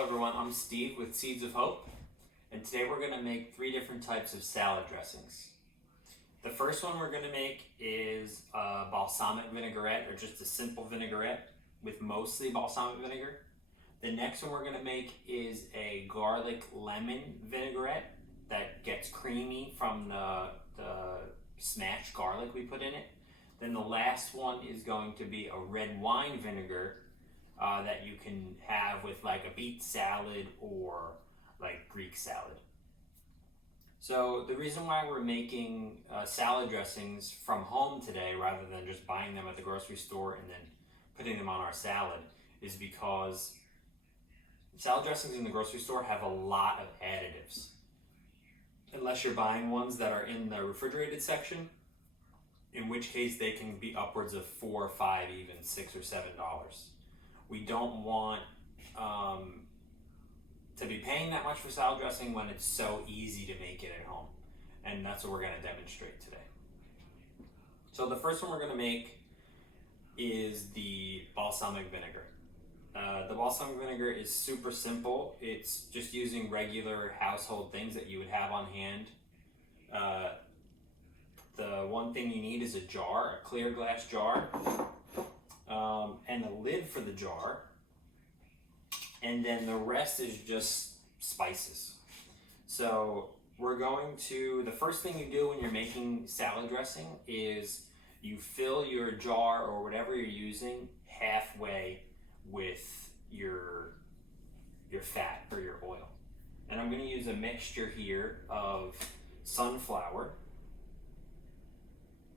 Hello everyone, I'm Steve with Seeds of Hope, and today we're going to make 3 different types of salad dressings. The first one we're going to make is a balsamic vinaigrette, or just a simple vinaigrette with mostly balsamic vinegar. The next one we're going to make is a garlic lemon vinaigrette that gets creamy from the smashed garlic we put in it. Then the last one is going to be a red wine vinegar that you can have with like a beet salad or like Greek salad. So the reason why we're making salad dressings from home today rather than just buying them at the grocery store and then putting them on our salad is because salad dressings in the grocery store have a lot of additives. Unless you're buying ones that are in the refrigerated section, in which case they can be upwards of $4 or $5, even $6 or $7. We don't want to be paying that much for salad dressing when it's so easy to make it at home. And that's what we're going to demonstrate today. So the first one we're going to make is the balsamic vinegar. The balsamic vinegar is super simple. It's just using regular household things that you would have on hand. The one thing you need is a jar, a clear glass jar, and a lid for the jar, and then the rest is just spices. So the first thing you do when you're making salad dressing is you fill your jar or whatever you're using halfway with your fat or your oil. And I'm going to use a mixture here of sunflower.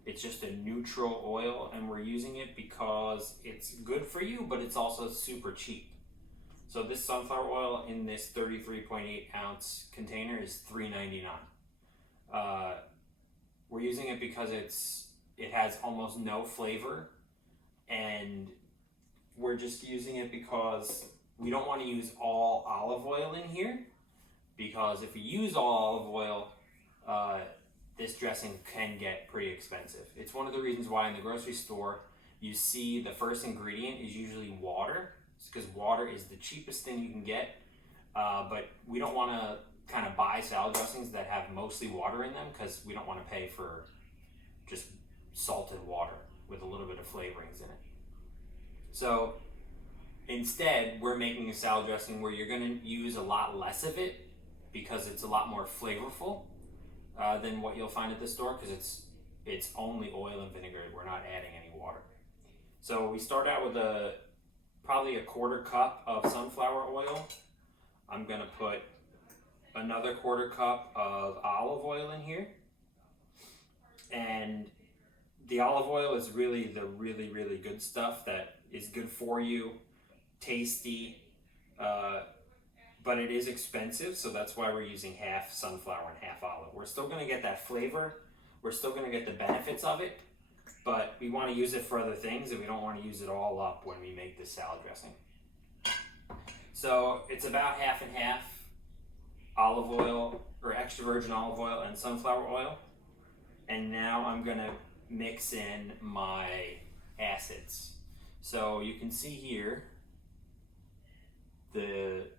It's just a neutral oil, and we're using it because it's good for you, but it's also super cheap. So this sunflower oil in this 33.8 ounce container is $3.99. We're using it because it has almost no flavor, and we're just using it because we don't want to use all olive oil in here, because if you use all olive oil, this dressing can get pretty expensive. It's one of the reasons why in the grocery store you see the first ingredient is usually water. It's because water is the cheapest thing you can get, but we don't want to kind of buy salad dressings that have mostly water in them because we don't want to pay for just salted water with a little bit of flavorings in it. So instead, we're making a salad dressing where you're going to use a lot less of it because it's a lot more flavorful than what you'll find at the store, because it's only oil and vinegar. We're not adding any water. So we start out with probably a 1/4 cup of sunflower oil. I'm going to put another 1/4 cup of olive oil in here. And the olive oil is really the really good stuff that is good for you, tasty, but it is expensive, so that's why we're using half sunflower and half olive. We're still going to get that flavor, we're still going to get the benefits of it, but we want to use it for other things, and we don't want to use it all up when we make this salad dressing. So it's about half and half olive oil, or extra virgin olive oil, and sunflower oil. And now I'm going to mix in my acids. So you can see here, the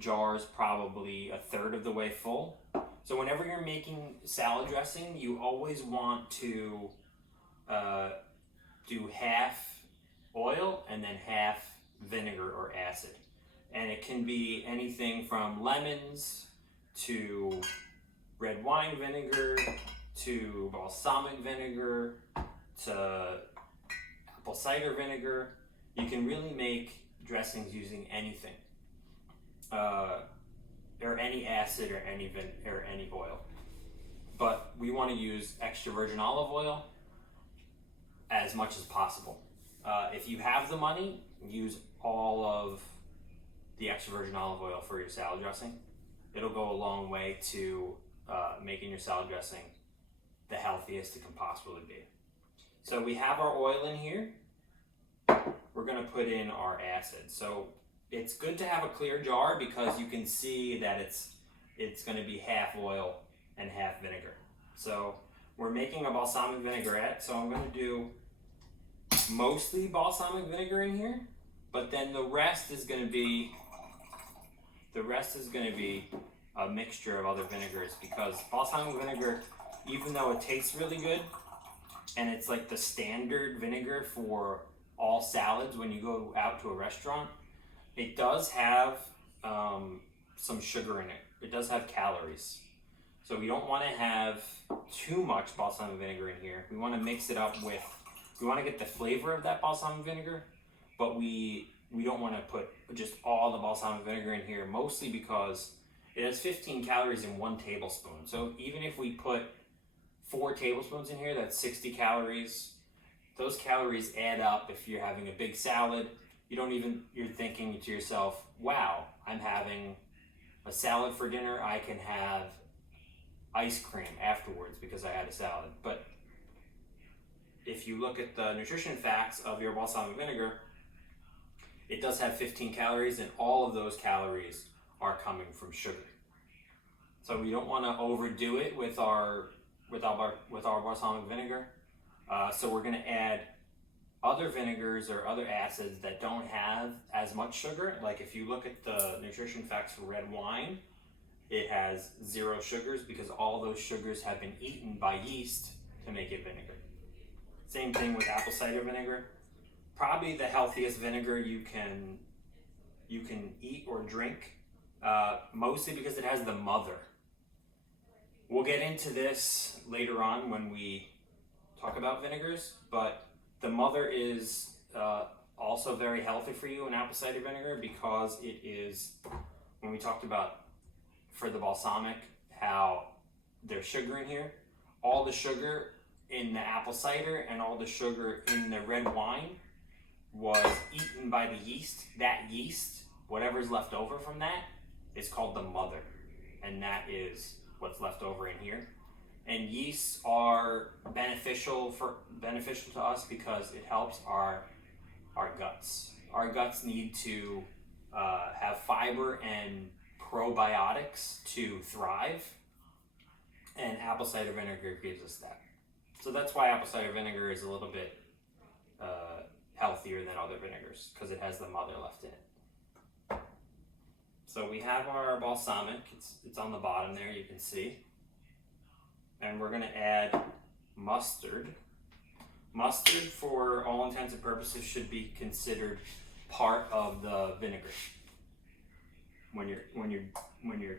jar is probably 1/3 of the way full. So whenever you're making salad dressing, you always want to do half oil and then half vinegar or acid. And it can be anything from lemons to red wine vinegar to balsamic vinegar to apple cider vinegar. You can really make dressings using anything, or any acid or any oil. But we want to use extra virgin olive oil as much as possible. If you have the money, use all of the extra virgin olive oil for your salad dressing. It'll go a long way to making your salad dressing the healthiest it can possibly be. So we have our oil in here. We're going to put in our acid. So it's good to have a clear jar because you can see that it's going to be half oil and half vinegar. So we're making a balsamic vinaigrette, so I'm going to do mostly balsamic vinegar in here, but then the rest is going to be The rest is going to be a mixture of other vinegars, because balsamic vinegar, even though it tastes really good and it's like the standard vinegar for all salads when you go out to a restaurant, it does have some sugar in it. It does have calories. So we don't want to have too much balsamic vinegar in here. We want to mix it up with, we want to get the flavor of that balsamic vinegar, but we don't want to put just all the balsamic vinegar in here, mostly because it has 15 calories in 1 tablespoon. So even if we put 4 tablespoons in here, that's 60 calories. Those calories add up if you're having a big salad. You're thinking to yourself, wow, I'm having a salad for dinner. I can have ice cream afterwards because I had a salad. But if you look at the nutrition facts of your balsamic vinegar, it does have 15 calories, and all of those calories are coming from sugar. So we don't want to overdo it with our balsamic vinegar. So we're going to add other vinegars or other acids that don't have as much sugar. Like if you look at the nutrition facts for red wine, it has 0 sugars because all those sugars have been eaten by yeast to make it vinegar. Same thing with apple cider vinegar. Probably the healthiest vinegar you can eat or drink, mostly because it has the mother. We'll get into this later on when we talk about vinegars, but the mother is also very healthy for you in apple cider vinegar, because it is, when we talked about for the balsamic, how there's sugar in here, all the sugar in the apple cider and all the sugar in the red wine was eaten by the yeast. That yeast, whatever's left over from that, is called the mother, and that is what's left over in here. And yeasts are beneficial to us because it helps our guts. Our guts need to have fiber and probiotics to thrive, and apple cider vinegar gives us that. So that's why apple cider vinegar is a little bit healthier than other vinegars, because it has the mother left in it. So we have our balsamic, it's on the bottom there, you can see. And we're going to add mustard. Mustard, for all intents and purposes, should be considered part of the vinegar when you're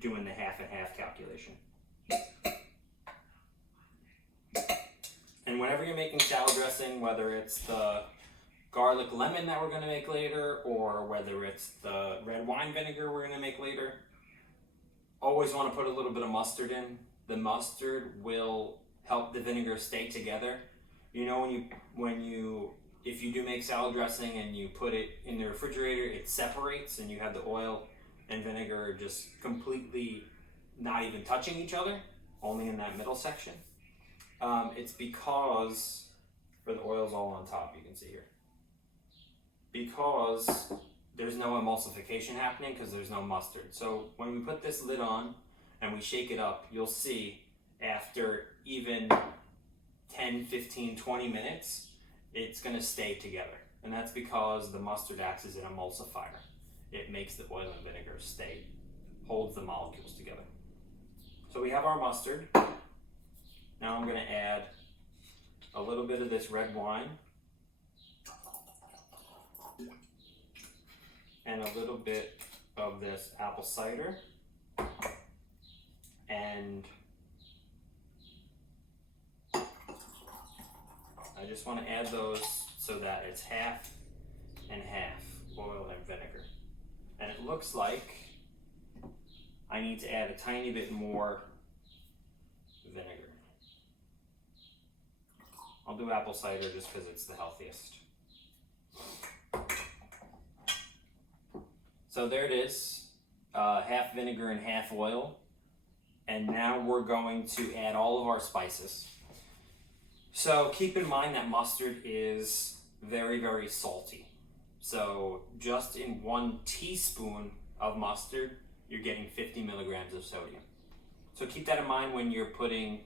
doing the half and half calculation. And whenever you're making salad dressing, whether it's the garlic lemon that we're going to make later, or whether it's the red wine vinegar we're going to make later, always want to put a little bit of mustard in. The mustard will help the vinegar stay together. You know, if you do make salad dressing and you put it in the refrigerator, it separates and you have the oil and vinegar just completely not even touching each other, only in that middle section. It's because, or the oil's all on top, you can see here, because there's no emulsification happening because there's no mustard. So when we put this lid on and we shake it up, you'll see after even 10, 15, 20 minutes, it's going to stay together. And that's because the mustard acts as an emulsifier. It makes the oil and vinegar stay, holds the molecules together. So we have our mustard. Now I'm going to add a little bit of this red wine and a little bit of this apple cider, and I just want to add those so that it's half and half oil and vinegar. And it looks like I need to add a tiny bit more vinegar. I'll do apple cider just because it's the healthiest. So there it is, half vinegar and half oil. And now we're going to add all of our spices. So keep in mind that mustard is very, very salty. So just in 1 teaspoon of mustard, you're getting 50 milligrams of sodium. So keep that in mind when you're putting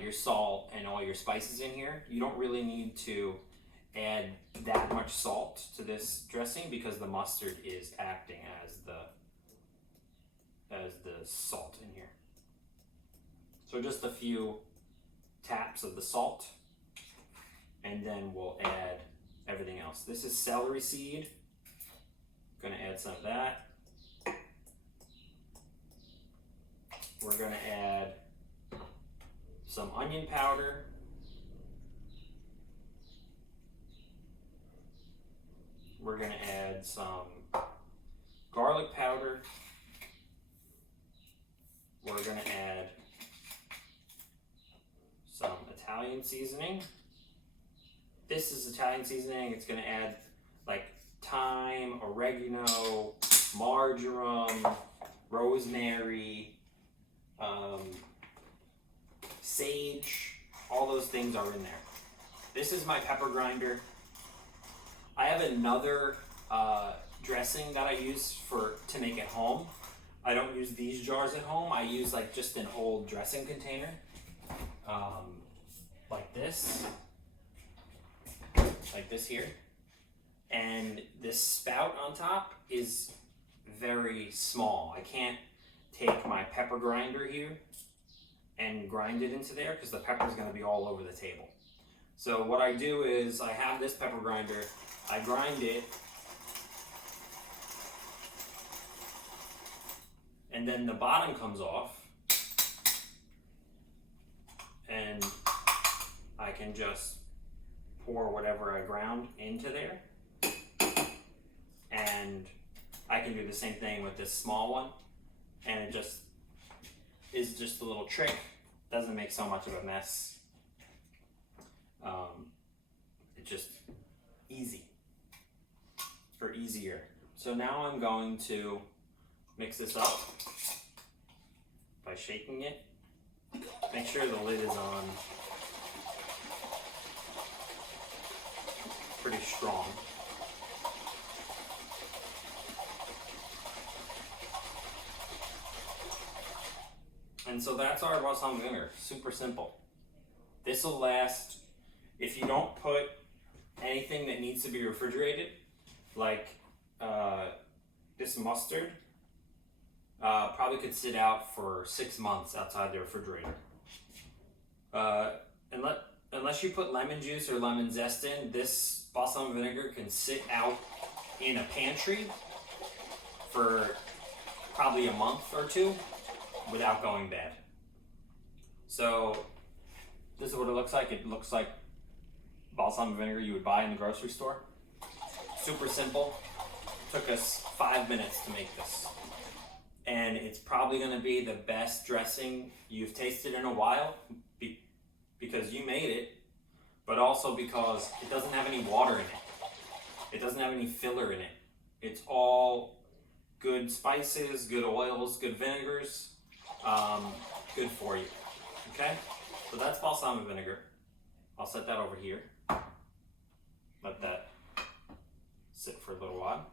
your salt and all your spices in here. You don't really need to add that much salt to this dressing because the mustard is acting as as the salt in here. So just a few taps of the salt, and then we'll add everything else. This is celery seed. Gonna add some of that. We're gonna add some onion powder. We're gonna add some garlic powder. We're gonna add some Italian seasoning. This is Italian seasoning. It's gonna add like thyme, oregano, marjoram, rosemary, sage. All those things are in there. This is my pepper grinder. I have another dressing that I use to make at home. I don't use these jars at home. I use like just an old dressing container, like this here. And this spout on top is very small. I can't take my pepper grinder here and grind it into there because the pepper is going to be all over the table. So what I do is I have this pepper grinder, I grind it, and then the bottom comes off, and I can just pour whatever I ground into there. And I can do the same thing with this small one, and it just is just a little trick. Doesn't make so much of a mess. It's just easy, or easier. So now I'm going to mix this up by shaking it. Make sure the lid is on pretty strong. And so that's our balsamic vinegar. Super simple. This will last, if you don't put anything that needs to be refrigerated, like this mustard, probably could sit out for 6 months outside the refrigerator. Unless you put lemon juice or lemon zest in, this balsamic vinegar can sit out in a pantry for probably a month or two without going bad. So this is what it looks like. It looks like balsamic vinegar you would buy in the grocery store. Super simple. Took us 5 minutes to make this. And it's probably going to be the best dressing you've tasted in a while because you made it, but also because it doesn't have any water in it. It doesn't have any filler in it. It's all good spices, good oils, good vinegars, good for you. Okay? So that's balsamic vinegar. I'll set that over here. Let that sit for a little while.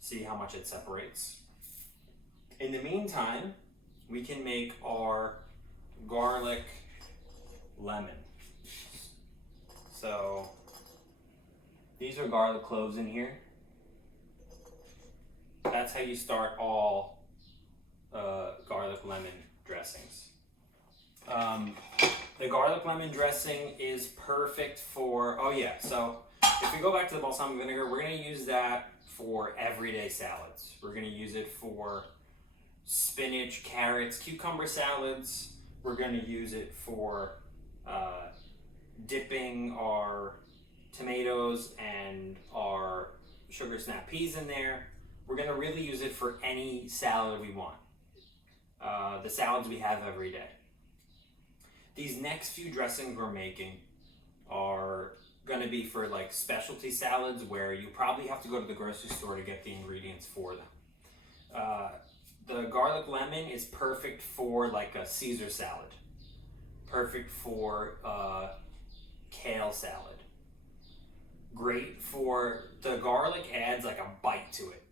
See how much it separates. In the meantime, we can make our garlic lemon. So these are garlic cloves in here. That's how you start all garlic lemon dressings. The garlic lemon dressing is perfect for, so if we go back to the balsamic vinegar, we're going to use that for everyday salads. We're going to use it for spinach, carrots, cucumber salads. We're going to use it for dipping our tomatoes and our sugar snap peas in there. We're going to really use it for any salad we want. The salads we have every day. These next few dressings we're making are going to be for like specialty salads where you probably have to go to the grocery store to get the ingredients for them. The garlic lemon is perfect for like a Caesar salad. Perfect for kale salad. Great for, the garlic adds like a bite to it.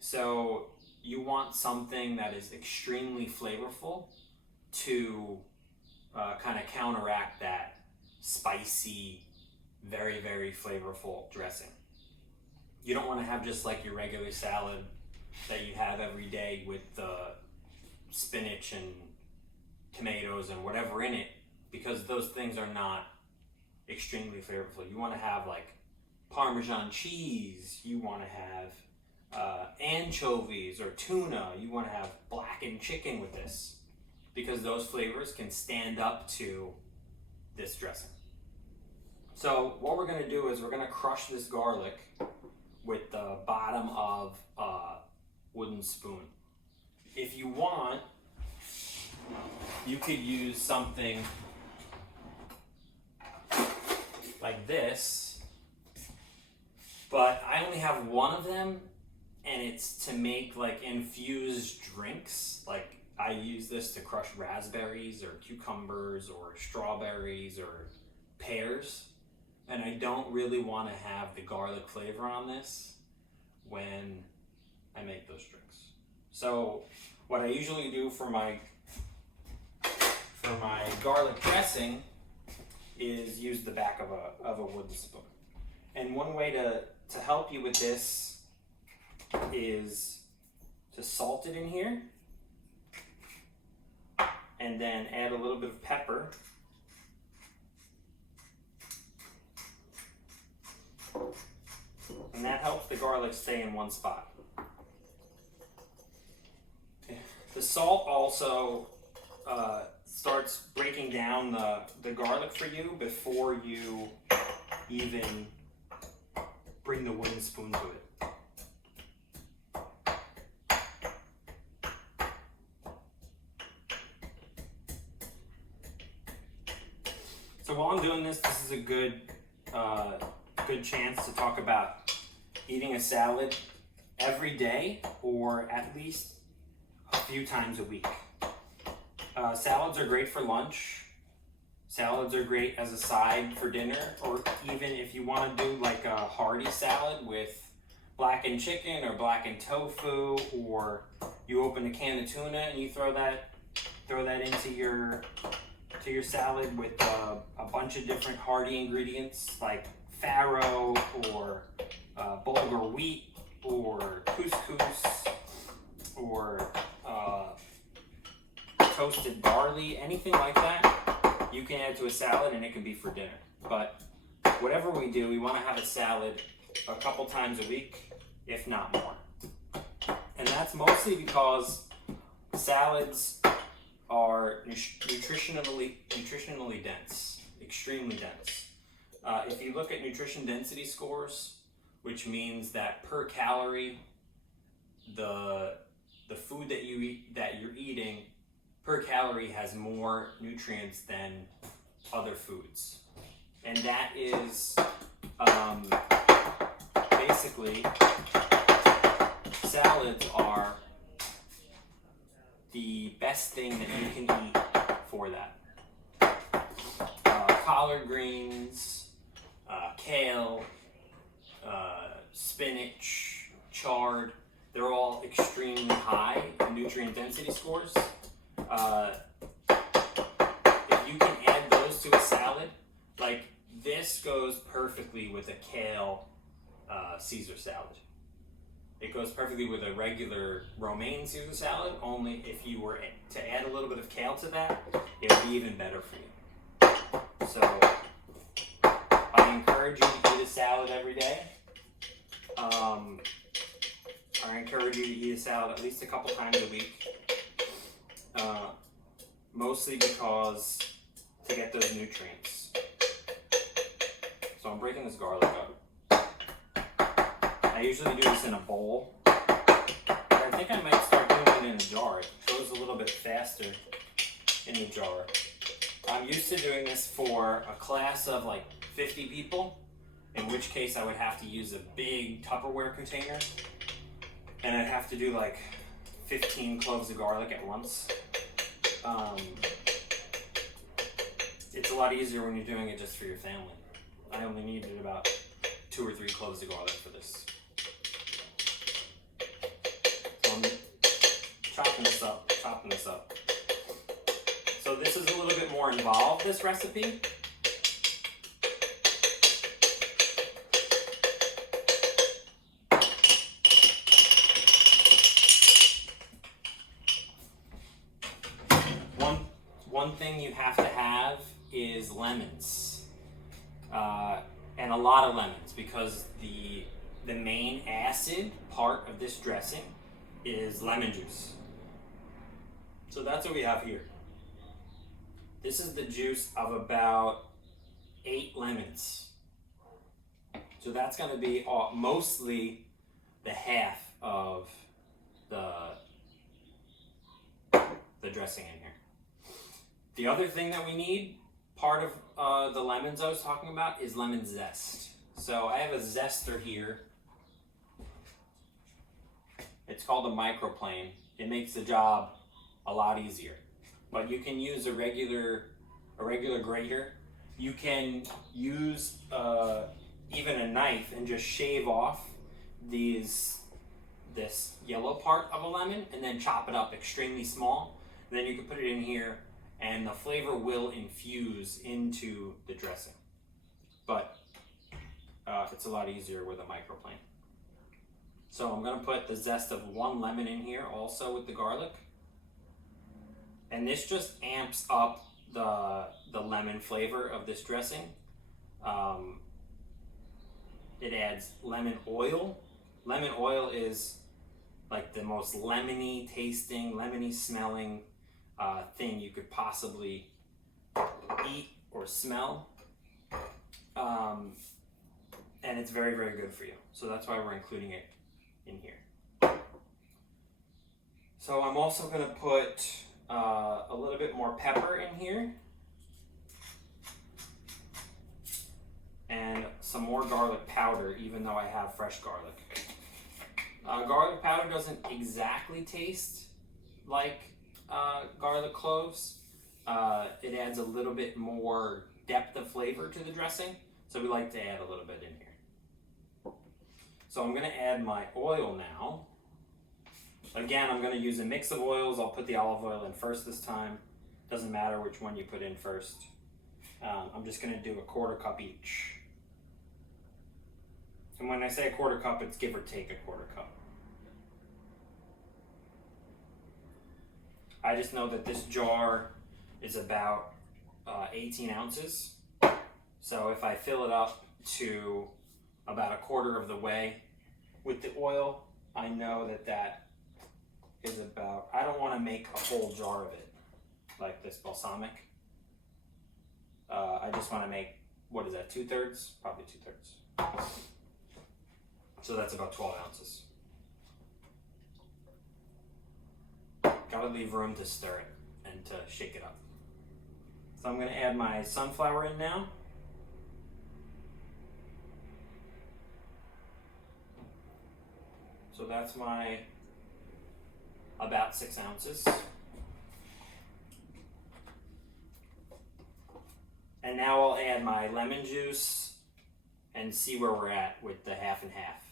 So you want something that is extremely flavorful to kind of counteract that spicy, very, very flavorful dressing. You don't want to have just like your regular salad that you have every day with spinach and tomatoes and whatever in it, because those things are not extremely flavorful. You want to have like Parmesan cheese, you want to have anchovies or tuna, you want to have blackened chicken with this, because those flavors can stand up to this dressing. So what we're going to do is we're going to crush this garlic with the bottom of a wooden spoon. If you want, you could use something like this, but I only have one of them, and it's to make like infused drinks. Like I use this to crush raspberries or cucumbers or strawberries or pears, and I don't really want to have the garlic flavor on this when I make those drinks. So what I usually do for my garlic dressing is use the back of a wooden spoon. And one way to help you with this is to salt it in here and then add a little bit of pepper. And that helps the garlic stay in one spot. The salt also starts breaking down the garlic for you before you even bring the wooden spoon to it. So while I'm doing this is a good chance to talk about eating a salad every day, or at least a few times a week. Salads are great for lunch. Salads are great as a side for dinner, or even if you want to do like a hearty salad with blackened chicken or blackened tofu, or you open a can of tuna and you throw that into your salad with a bunch of different hearty ingredients like farro or bulgur wheat or couscous or toasted barley, anything like that, you can add to a salad and it can be for dinner. But whatever we do, we want to have a salad a couple times a week, if not more. And that's mostly because salads are nutritionally dense, extremely dense. If you look at nutrition density scores, which means that per calorie, the food that you're eating per calorie has more nutrients than other foods. And that is basically, salads are the best thing that you can eat for that. Collard greens, kale, spinach, chard, they're all extremely high in nutrient density scores. If you can add those to a salad, like this goes perfectly with a kale Caesar salad. It goes perfectly with a regular romaine Caesar salad, only if you were to add a little bit of kale to that, it would be even better for you. So I encourage you to eat a salad every day. I encourage you to eat a salad at least a couple times a week. Mostly because to get those nutrients. So I'm breaking this garlic up. I usually do this in a bowl, but I think I might start doing it in a jar. It goes a little bit faster in the jar. I'm used to doing this for a class of like 50 people, in which case I would have to use a big Tupperware container, and I'd have to do like 15 cloves of garlic at once. It's a lot easier when you're doing it just for your family. I only needed about 2 or 3 cloves of garlic for this. So I'm chopping this up. So this is a little bit more involved, this recipe. one thing you have to have is lemons, and a lot of lemons, because the main acid part of this dressing is lemon juice. So that's what we have here. This is the juice of about 8 lemons. So that's going to be mostly the half of the dressing in here. The other thing that we need, part of the lemons I was talking about, is lemon zest. So I have a zester here. It's called a microplane. It makes the job a lot easier. But you can use a regular grater. You can use even a knife and just shave off this yellow part of a lemon and then chop it up extremely small. Then you can put it in here and the flavor will infuse into the dressing. But it's a lot easier with a microplane. So I'm going to put the zest of 1 lemon in here also with the garlic. And this just amps up the lemon flavor of this dressing. It adds lemon oil. Lemon oil is like the most lemony tasting, lemony smelling thing you could possibly eat or smell. And it's very, very good for you. So that's why we're including it in here. So I'm also going to put a little bit more pepper in here. And some more garlic powder, even though I have fresh garlic. Garlic powder doesn't exactly taste like garlic cloves. It adds a little bit more depth of flavor to the dressing, so we like to add a little bit in here. So I'm going to add my oil now. Again, I'm going to use a mix of oils. I'll put the olive oil in first this time. Doesn't matter which one you put in first. I'm just going to do a 1/4 cup each. And when I say a 1/4 cup, it's give or take a 1/4 cup. I just know that this jar is about 18 ounces. So if I fill it up to about 1/4 of the way with the oil, I know that is about, I don't want to make a whole jar of it, like this balsamic. I just want to make, what is that, 2/3? Probably 2/3. So that's about 12 ounces. Gotta leave room to stir it and to shake it up. So I'm going to add my sunflower in now. So that's my about 6 ounces. And now I'll add my lemon juice and see where we're at with the 1/2 and 1/2.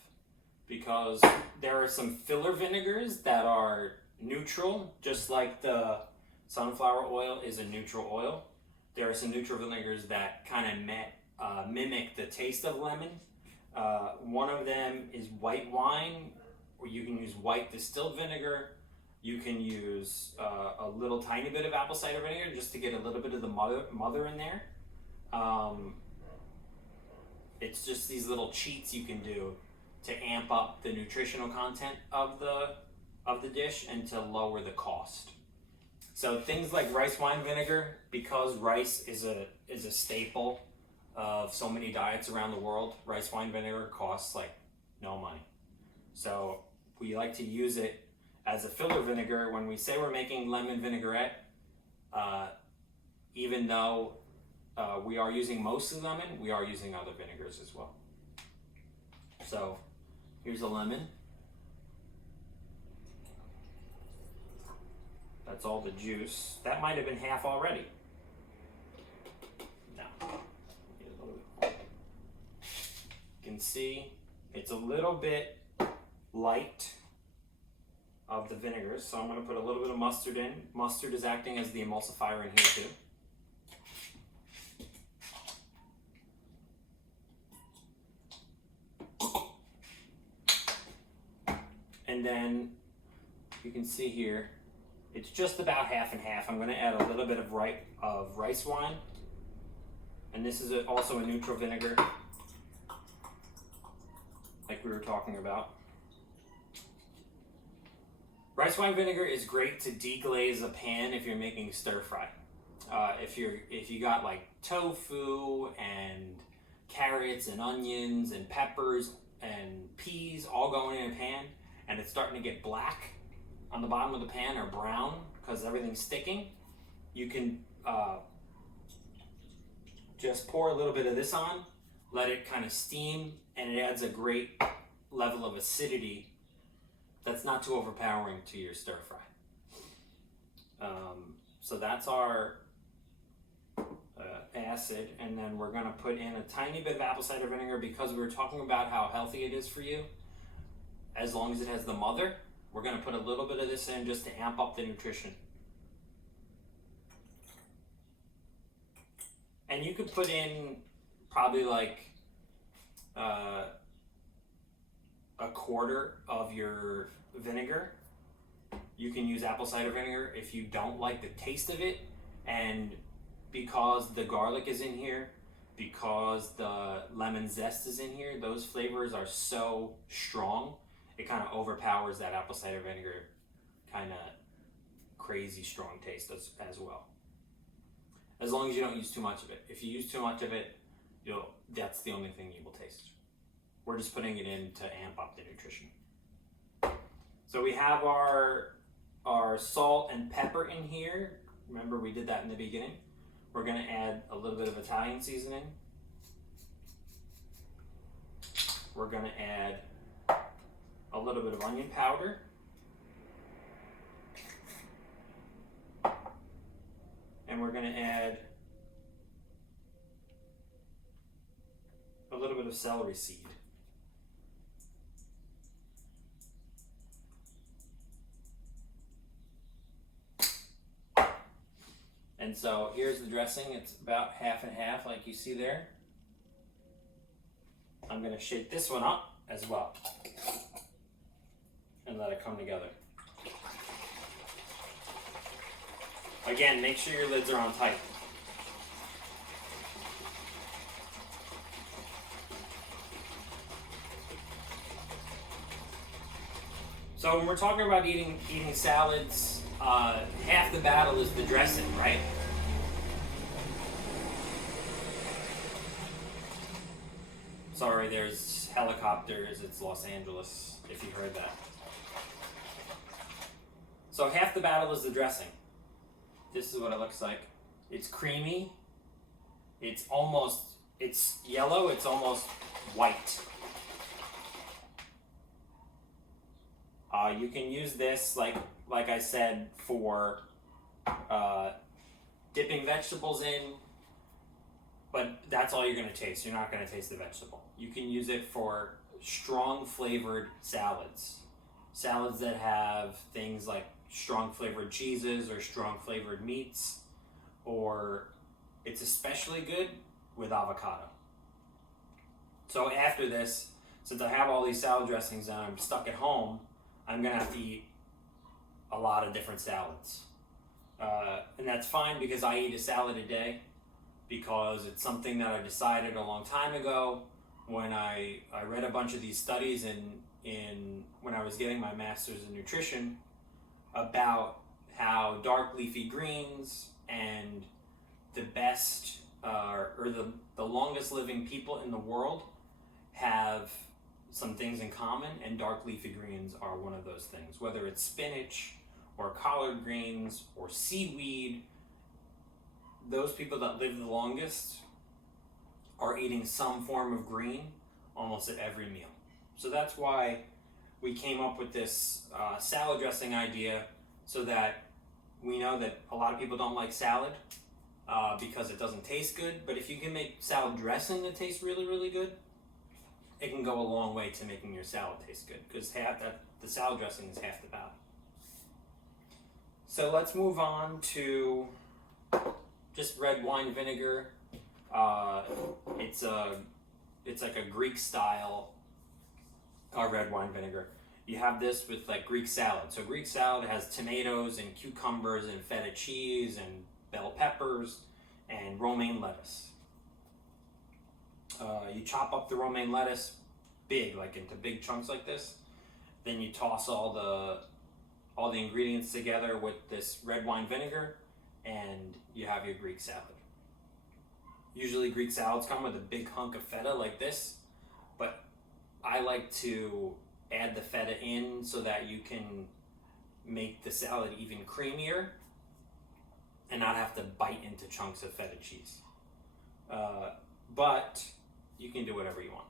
Because there are some filler vinegars that are neutral, just like the sunflower oil is a neutral oil. There are some neutral vinegars that kind of mimic the taste of lemon. One of them is white wine, or you can use white distilled vinegar. You can use a little tiny bit of apple cider vinegar just to get a little bit of the mother in there. It's just these little cheats you can do to amp up the nutritional content of the dish and to lower the cost. So things like rice wine vinegar, because rice is a staple of so many diets around the world, rice wine vinegar costs like no money. So we like to use it as a filler vinegar when we say we're making lemon vinaigrette. Even though we are using mostly lemon, we are using other vinegars as well. So here's a lemon. That's all the juice. That might have been 1/2 already. No. Get a little bit. You can see it's a little bit light of the vinegars, so I'm going to put a little bit of mustard in. Mustard is acting as the emulsifier in here too. And then you can see here, It's just about half and half. I'm going to add a little bit of rice wine. And this is also a neutral vinegar, like we were talking about. Rice wine vinegar is great to deglaze a pan if you're making stir fry. If you got like tofu and carrots and onions and peppers and peas all going in a pan, and it's starting to get black on the bottom of the pan or brown because everything's sticking, you can just pour a little bit of this on, let it kind of steam, and it adds a great level of acidity that's not too overpowering to your stir fry. So that's our acid, and then we're going to put in a tiny bit of apple cider vinegar because we were talking about how healthy it is for you. As long as it has the mother, we're going to put a little bit of this in just to amp up the nutrition. And you could put in probably like a quarter of your vinegar. You can use apple cider vinegar if you don't like the taste of it, and because the garlic is in here, because the lemon zest is in here, those flavors are so strong, it kind of overpowers that apple cider vinegar kind of crazy strong taste as well. As long as you don't use too much of it. If you use too much of it, that's the only thing you will taste. We're just putting it in to amp up the nutrition. So we have our salt and pepper in here. Remember, we did that in the beginning. We're going to add a little bit of Italian seasoning. We're going to add a little bit of onion powder. And we're going to add a little bit of celery seed. And so here's the dressing. It's about half and half, like you see there. I'm going to shake this one up as well and let it come together. Again, make sure your lids are on tight. So when we're talking about eating salads, half the battle is the dressing, right? Sorry, there's helicopters. It's Los Angeles, if you heard that. So half the battle is the dressing. This is what it looks like. It's creamy. It's yellow. It's almost white. You can use this, like I said, for dipping vegetables in, but that's all you're going to taste. You're not going to taste the vegetable. You can use it for strong flavored salads. Salads that have things like strong flavored cheeses or strong flavored meats, or it's especially good with avocado. So after this, since I have all these salad dressings and I'm stuck at home, I'm going to have to eat a lot of different salads. And that's fine because I eat a salad a day, because it's something that I decided a long time ago when I read a bunch of these studies in when I was getting my master's in nutrition about how dark leafy greens and the best or the longest living people in the world have some things in common, and dark leafy greens are one of those things. Whether it's spinach or collard greens or seaweed, those people that live the longest are eating some form of green almost at every meal. So that's why we came up with this salad dressing idea, so that we know that a lot of people don't like salad because it doesn't taste good. But if you can make salad dressing that tastes really, really good, it can go a long way to making your salad taste good, because the salad dressing is half the battle. So let's move on to just red wine vinegar. It's like a Greek style red wine vinegar. You have this with like Greek salad. So Greek salad has tomatoes and cucumbers and feta cheese and bell peppers and romaine lettuce. You chop up the romaine lettuce big, like into big chunks like this. Then you toss all the ingredients together with this red wine vinegar, and you have your Greek salad. Usually Greek salads come with a big hunk of feta like this, but I like to add the feta in so that you can make the salad even creamier and not have to bite into chunks of feta cheese. But you can do whatever you want.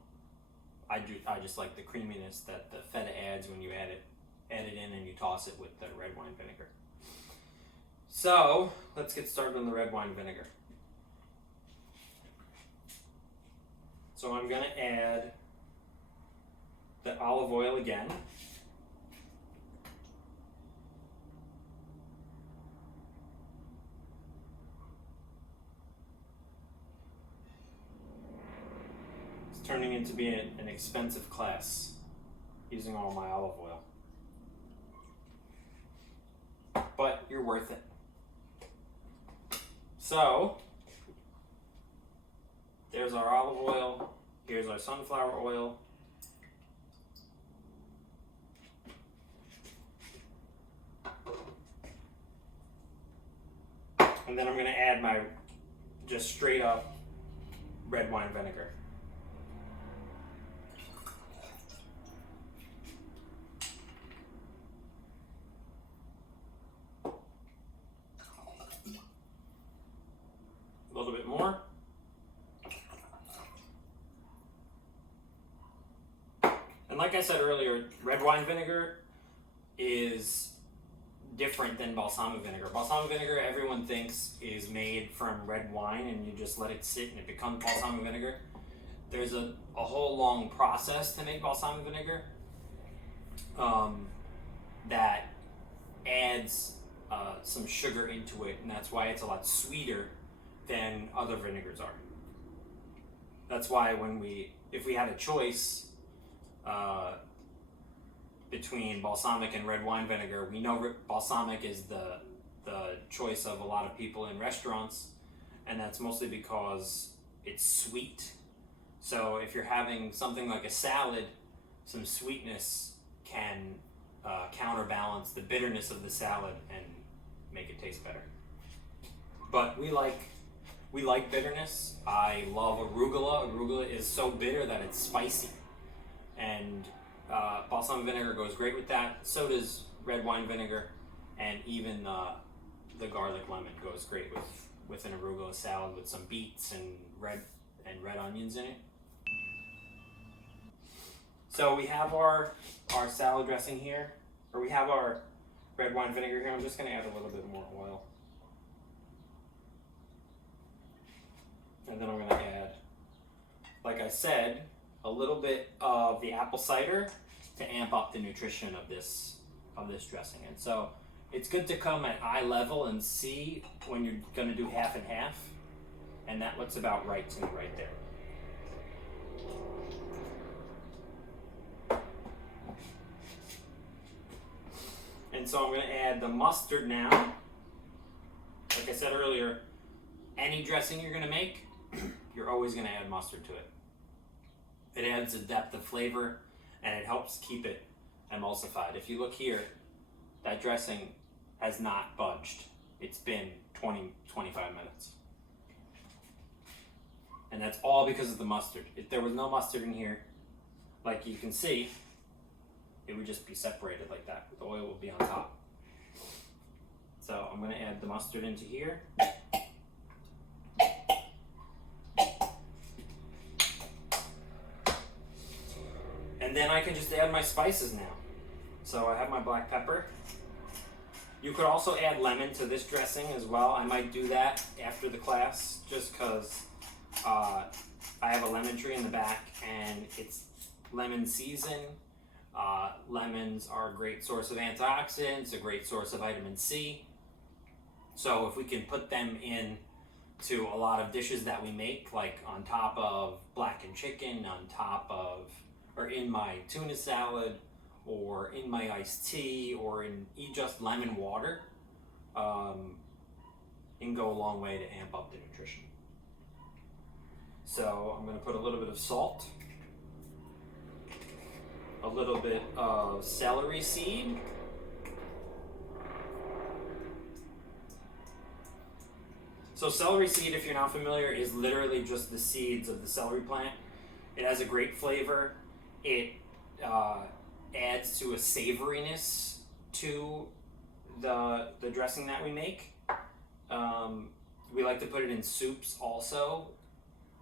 I just like the creaminess that the feta adds when you add it in and you toss it with the red wine vinegar. So let's get started on the red wine vinegar. So I'm going to add the olive oil again. It's turning into be an expensive class using all my olive oil. But you're worth it. So there's our olive oil. Here's our sunflower oil. And then I'm going to add my just straight up red wine vinegar. A little bit more. And like I said earlier, red wine vinegar is different than balsamic vinegar. Balsamic vinegar, everyone thinks, is made from red wine and you just let it sit and it becomes balsamic vinegar. There's a whole long process to make balsamic vinegar that adds some sugar into it, and that's why it's a lot sweeter than other vinegars are. That's why if we had a choice between balsamic and red wine vinegar, we know balsamic is the choice of a lot of people in restaurants, and that's mostly because it's sweet. So if you're having something like a salad, some sweetness can counterbalance the bitterness of the salad and make it taste better. But we like bitterness. I love arugula. Arugula is so bitter that it's spicy, and balsamic vinegar goes great with that. So does red wine vinegar, and even the garlic lemon goes great with an arugula salad with some beets and red onions in it. So we have our salad dressing here, or we have our red wine vinegar here. I'm just going to add a little bit more oil. And then I'm going to add, like I said, a little bit of the apple cider to amp up the nutrition of this dressing. And so it's good to come at eye level and see when you're going to do half and half. And that looks about right to me right there. And so I'm going to add the mustard now. Like I said earlier, any dressing you're going to make, you're always going to add mustard to it. It adds a depth of flavor and it helps keep it emulsified. If you look here, that dressing has not budged. It's been 20-25 minutes. And that's all because of the mustard. If there was no mustard in here, like you can see, it would just be separated like that. The oil would be on top. So I'm going to add the mustard into here. And then I can just add my spices now. So I have my black pepper. You could also add lemon to this dressing as well. I might do that after the class just because I have a lemon tree in the back and it's lemon season. Lemons are a great source of antioxidants, a great source of vitamin C. So if we can put them in to a lot of dishes that we make, like on top of blackened chicken, on top of, or in my tuna salad, or in my iced tea or in just lemon water, can go a long way to amp up the nutrition. So I'm going to put a little bit of salt, a little bit of celery seed, so celery seed, if you're not familiar, is literally just the seeds of the celery plant. It has a great flavor. It adds to a savoriness to the dressing that we make. We like to put it in soups also.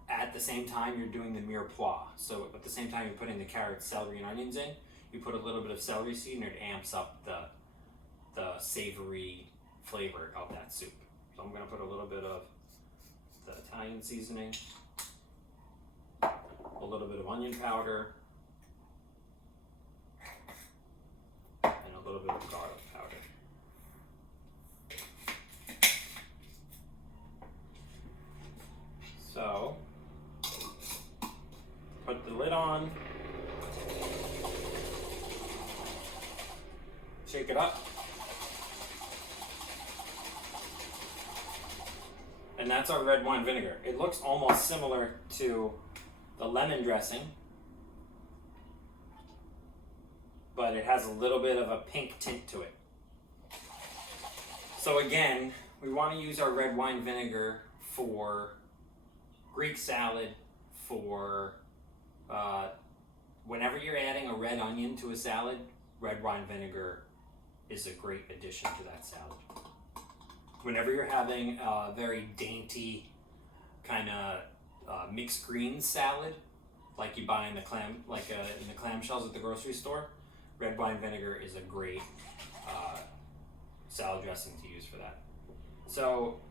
At the same time you're doing the mirepoix. So at the same time you're putting the carrots, celery, and onions in, you put a little bit of celery seed and it amps up the savory flavor of that soup. So I'm going to put a little bit of the Italian seasoning, a little bit of onion powder, and a little bit of garlic powder. So, put the lid on, shake it up, and that's our red wine vinegar. It looks almost similar to the lemon dressing, but it has a little bit of a pink tint to it. So again, we want to use our red wine vinegar for Greek salad, for whenever you're adding a red onion to a salad, red wine vinegar is a great addition to that salad. Whenever you're having a very dainty kind of mixed greens salad, like you buy in the in the clamshells at the grocery store, red wine vinegar is a great salad dressing to use for that. So,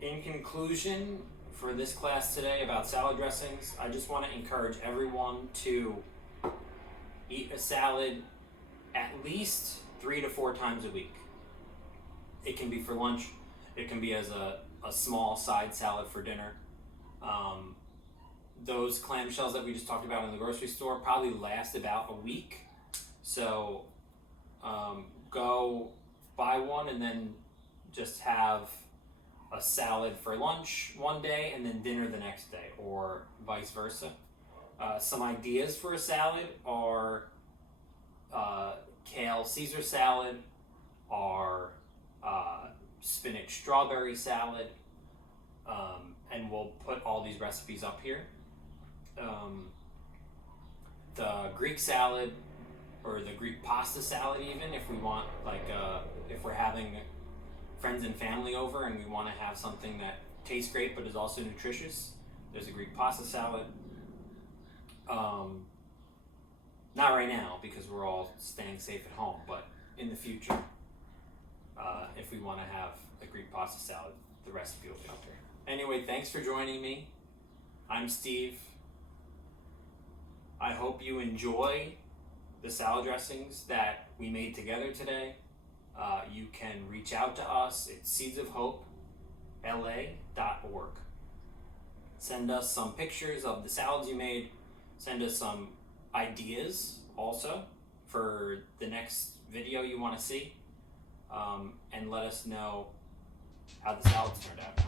in conclusion, for this class today about salad dressings, I just want to encourage everyone to eat a salad at least 3 to 4 times a week. It can be for lunch, it can be as a small side salad for dinner. Those clamshells that we just talked about in the grocery store probably last about a week. So go buy one and then just have a salad for lunch one day and then dinner the next day, or vice versa. Some ideas for a salad are kale Caesar salad, or spinach strawberry salad, and we'll put all these recipes up here. The Greek salad, or the Greek pasta salad, even if we want, if we're having friends and family over and we want to have something that tastes great but is also nutritious, there's a Greek pasta salad. Not right now because we're all staying safe at home, but in the future, if we want to have a Greek pasta salad, the recipe will be up there. Anyway, thanks for joining me. I'm Steve. I hope you enjoy the salad dressings that we made together today. You can reach out to us at seedsofhopela.org. Send us some pictures of the salads you made. Send us some ideas also for the next video you want to see. And let us know how the salads turned out.